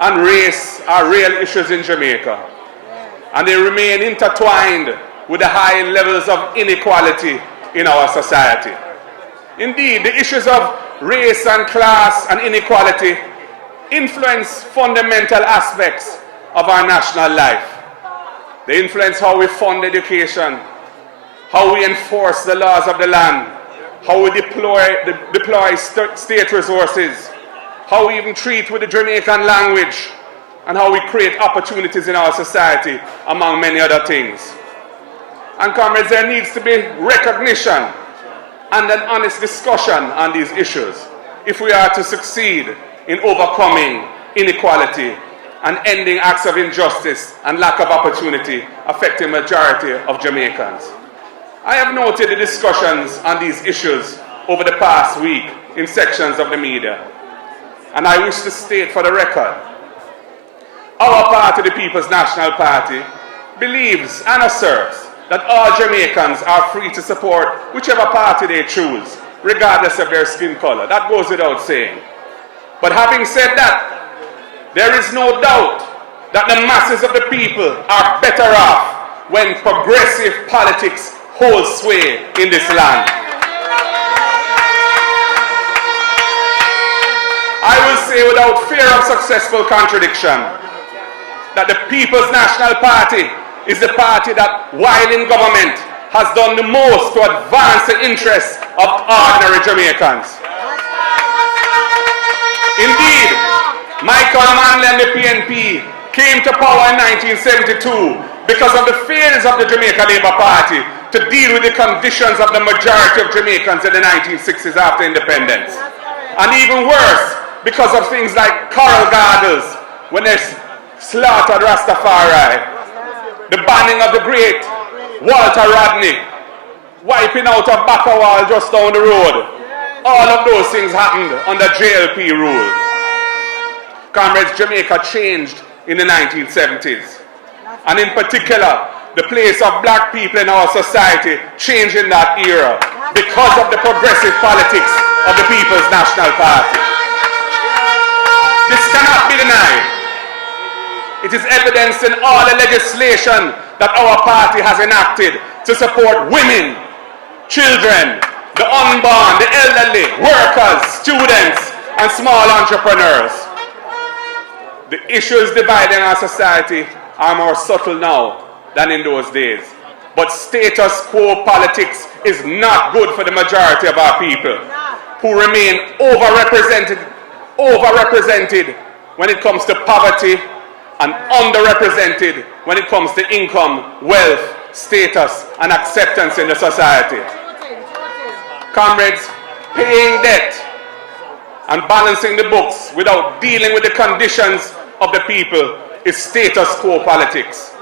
and race are real issues in Jamaica, and they remain intertwined with the high levels of inequality in our society. Indeed, the issues of race and class and inequality influence fundamental aspects of our national life. They influence how we fund education, how we enforce the laws of the land, how we deploy state resources, how we even treat with the Jamaican language, and how we create opportunities in our society, among many other things. And comrades, there needs to be recognition and an honest discussion on these issues if we are to succeed in overcoming inequality and ending acts of injustice and lack of opportunity affecting the majority of Jamaicans. I have noted the discussions on these issues over the past week in sections of the media, and I wish to state for the record, our party, the People's National Party, believes and asserts that all Jamaicans are free to support whichever party they choose, regardless of their skin color. That goes without saying. But having said that, there is no doubt that the masses of the people are better off when progressive politics holds sway in this land. I will say without fear of successful contradiction that the People's National Party is the party that, while in government, has done the most to advance the interests of ordinary Jamaicans. Indeed, Michael Manley and the PNP came to power in 1972 because of the failures of the Jamaica Labour Party to deal with the conditions of the majority of Jamaicans in the 1960s after independence. And even worse, because of things like coral gardens, when they slaughtered Rastafari, the banning of the great Walter Rodney, wiping out a Baka wall just down the road. All of those things happened under JLP rule. Comrades, Jamaica changed in the 1970s. And in particular, the place of black people in our society changed in that era because of the progressive politics of the People's National Party. This cannot be denied. It is evidenced in all the legislation that our party has enacted to support women, children, the unborn, the elderly, workers, students, and small entrepreneurs. The issues dividing our society are more subtle now than in those days. But status quo politics is not good for the majority of our people, who remain overrepresented when it comes to poverty and underrepresented when it comes to income, wealth, status, and acceptance in the society. Comrades, paying debt and balancing the books without dealing with the conditions of the people is status quo politics.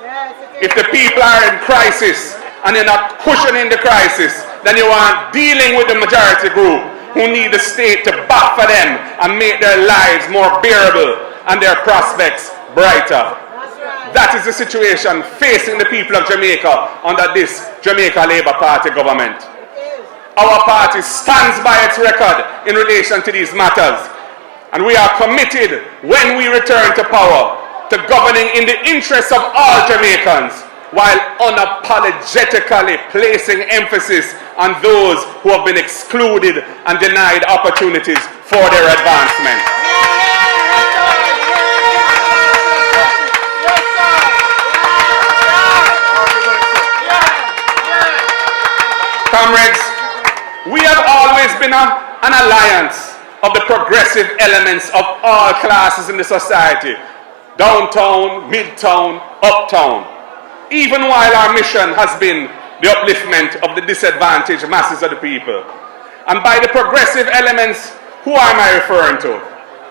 If the people are in crisis and you're not cushioning the crisis, then you aren't dealing with the majority group who need the state to back for them and make their lives more bearable and their prospects brighter. That is the situation facing the people of Jamaica under this Jamaica Labour Party government. Our party stands by its record in relation to these matters, and we are committed, when we return to power, to governing in the interests of all Jamaicans, while unapologetically placing emphasis on those who have been excluded and denied opportunities for their advancement. Comrades, we have always been an alliance of the progressive elements of all classes in the society, downtown, midtown, uptown, even while our mission has been the upliftment of the disadvantaged masses of the people. And by the progressive elements, who am I referring to?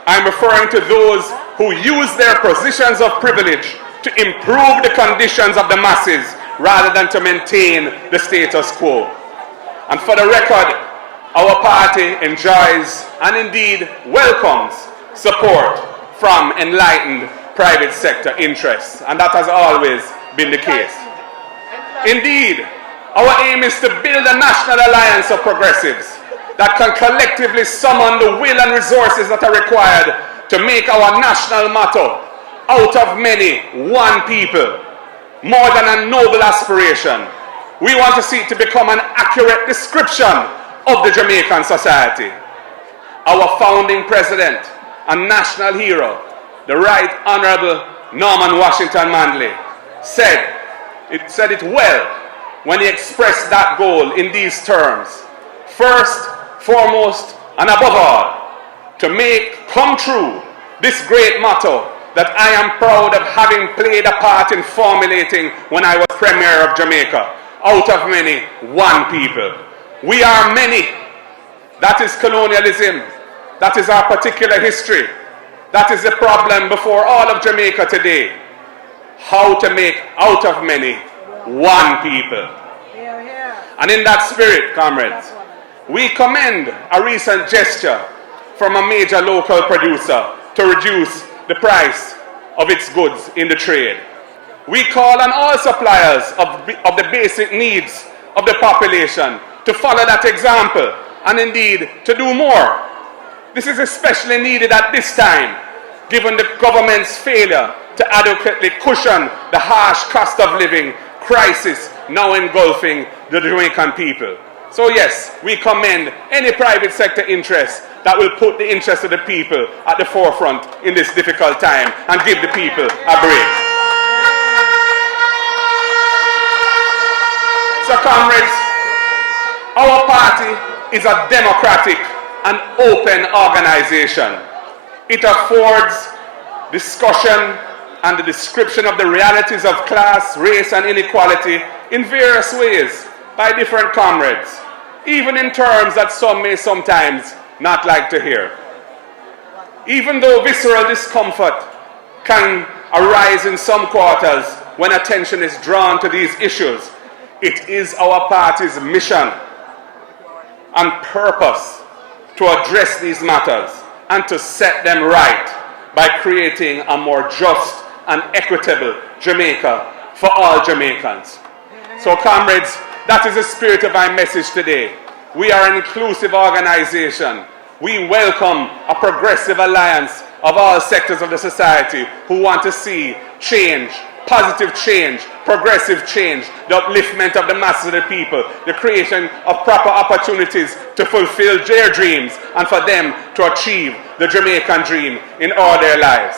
I'm referring to those who use their positions of privilege to improve the conditions of the masses rather than to maintain the status quo. And for the record, our party enjoys and indeed welcomes support from enlightened private sector interests, and that has always been the case. Indeed, our aim is to build a national alliance of progressives that can collectively summon the will and resources that are required to make our national motto, out of many, one people, more than a noble aspiration. We want to see it to become an accurate description of the Jamaican society. Our founding president and national hero, the Right Honorable Norman Washington Manley, said it well when he expressed that goal in these terms. First, foremost, and above all, to make come true this great motto that I am proud of having played a part in formulating when I was Premier of Jamaica. Out of many, one people. We are many. That is colonialism. That is our particular history. That is the problem before all of Jamaica today. How to make out of many, one people. And in that spirit, comrades, we commend a recent gesture from a major local producer to reduce the price of its goods in the trade. We call on all suppliers of the basic needs of the population to follow that example and indeed to do more. This is especially needed at this time, given the government's failure to adequately cushion the harsh cost of living crisis now engulfing the Jamaican people. So yes, we commend any private sector interest that will put the interest of the people at the forefront in this difficult time and give the people a break. So comrades, our party is a democratic and open organization. It affords discussion and the description of the realities of class, race, and inequality in various ways by different comrades, even in terms that some may sometimes not like to hear. Even though visceral discomfort can arise in some quarters when attention is drawn to these issues, it is our party's mission and purpose to address these matters and to set them right by creating a more just and equitable Jamaica for all Jamaicans. So comrades, that is the spirit of my message today. We are an inclusive organization. We welcome a progressive alliance of all sectors of the society who want to see change, positive change, progressive change, the upliftment of the masses of the people, the creation of proper opportunities to fulfill their dreams and for them to achieve the Jamaican dream in all their lives.